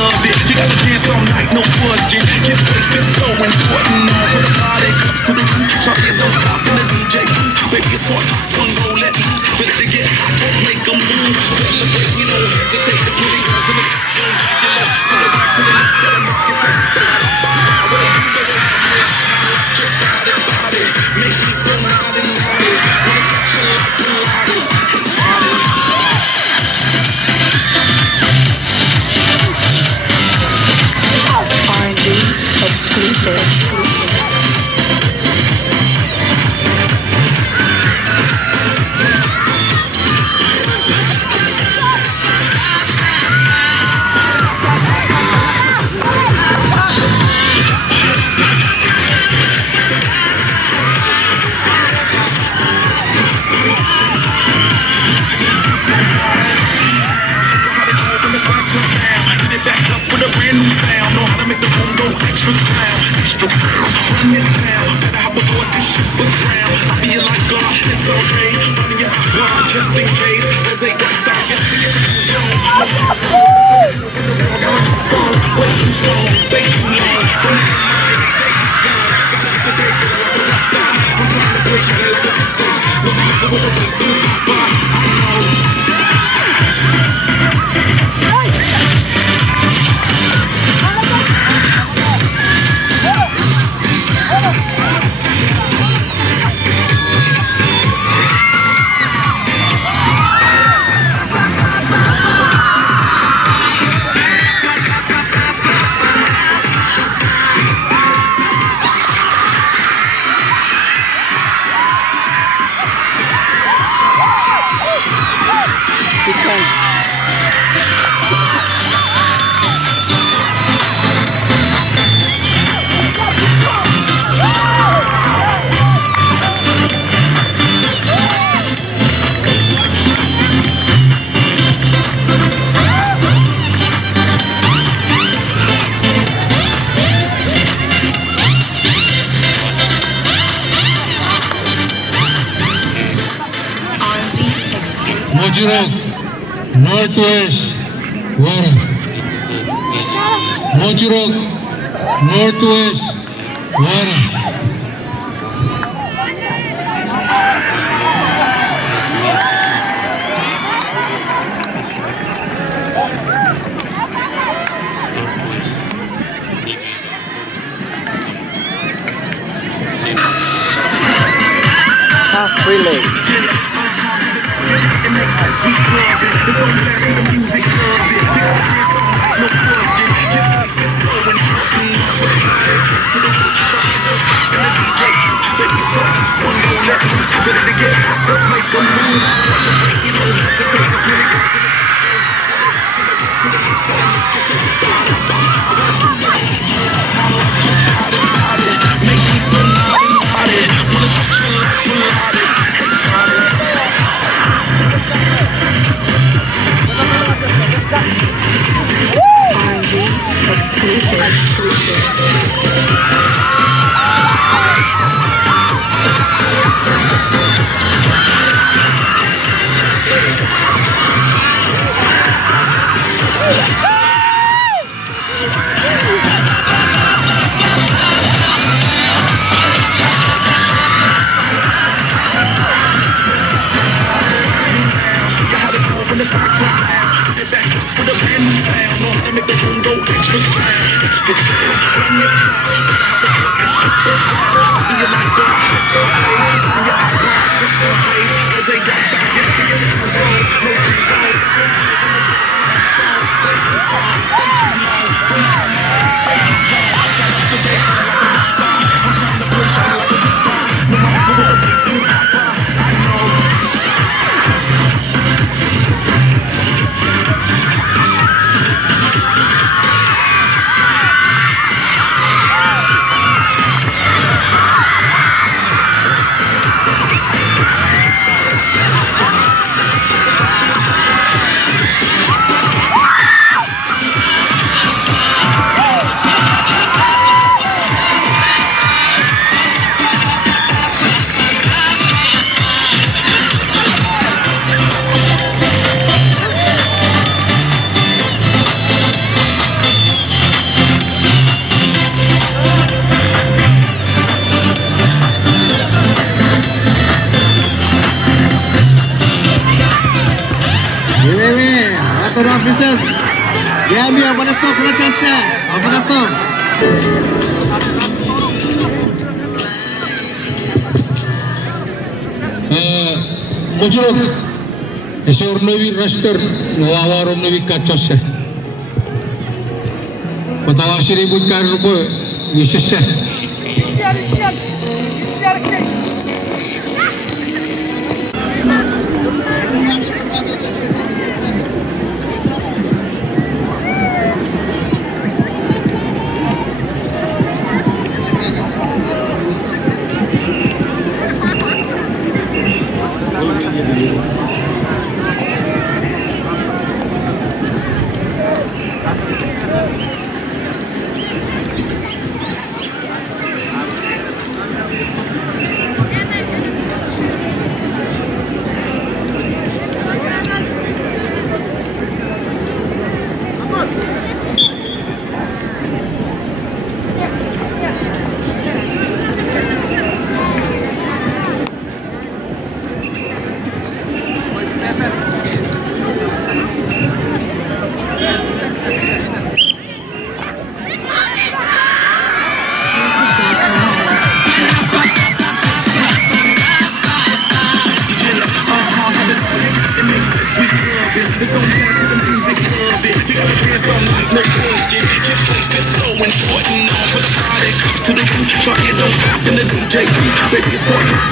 loved it. You gotta dance all night, no question. Get wasted, so important. All for the party, cups to the roof. Shawty, don't stop in the DJ booth. Baby, it's hot, one roll, let loose. Ready to get hot, just make 'em move. Celebrate, you know, hesitate. The pretty girls in the to the back, to the left, to the market, to the body, make me so naughty, naughty. Wanna touch you like Pilates. R&B exclusive. Run this town, better hop aboard this ship or drown. I'll be like God, it's okay. Running your God, just in case. Cause they got stop. Way too strong, way too long. I'm trying to break your legs. No matter what the race is, I know. Mochirok, Northwest, Wara. Mochirok, Northwest, Wara. Half relay. It's so fast with the music, loved it. You gotta dance all night, no question. Get wasted, slow and important. For the party, to the roof. Shawty, don't stop in the DJ booth. Baby, it's hot, one roll, let loose. Ready to get hot, just make 'em move. Celebrate, you know, hesitate. There's many girls in the to the make me so naughty, naughty. Wanna touch you like Pilates. abadatto খেলা চলছে আপাতত Mujuruk, ese ornovi raster, no awar ornovi kacasya. Patawa siri bukan rupa wisesya. It's on dance to the music club. You gotta dance all night, no question. Can't place this so important. On for the party, comes to the roof. Try it, don't stop in the DJ booth. Baby, it's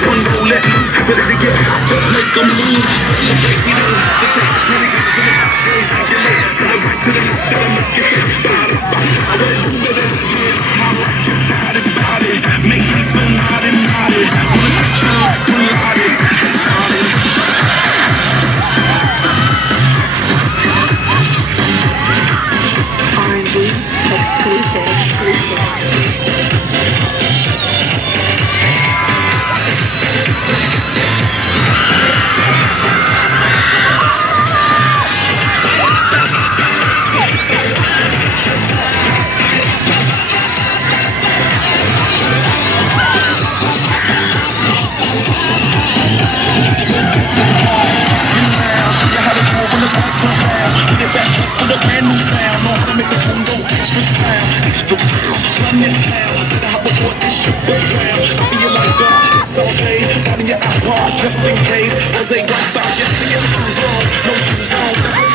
one roll, let loose. Ready to get hot, just make them move. Celebrate, we don't hesitate. Many girls in the hot days. Get late to the right, to the left, gotta make it shake. Bada, bada, I wanna do it again. I rock your body, body. Make me so naughty, naughty. Wanna touch you like Pilates. R&B exclusive. With a brand new sound, know how to make the phone go extra time, extra pounds. Run this town, better hop aboard this ship go round. Be your lifeguard, it's okay. Out in your iPod, just in case. Jose got stop, yes, see it too long. No shoes on, that's it.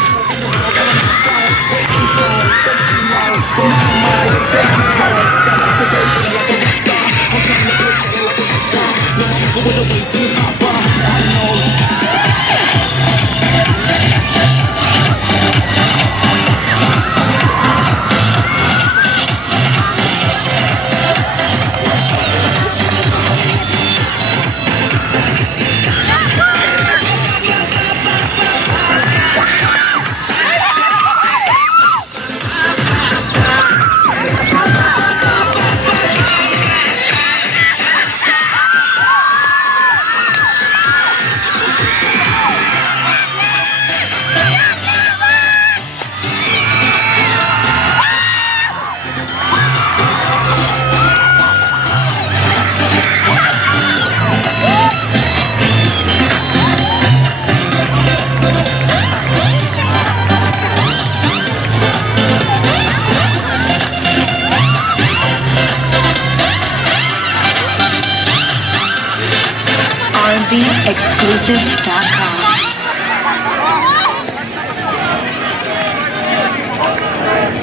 Got a new song, way too strong. Way too long, don't too mind, they too long. Got off the dirt, like a rock star. I'm trying to push it like a guitar. No, I'm with a waist in his hot bar. I know. R&B exclusive.com.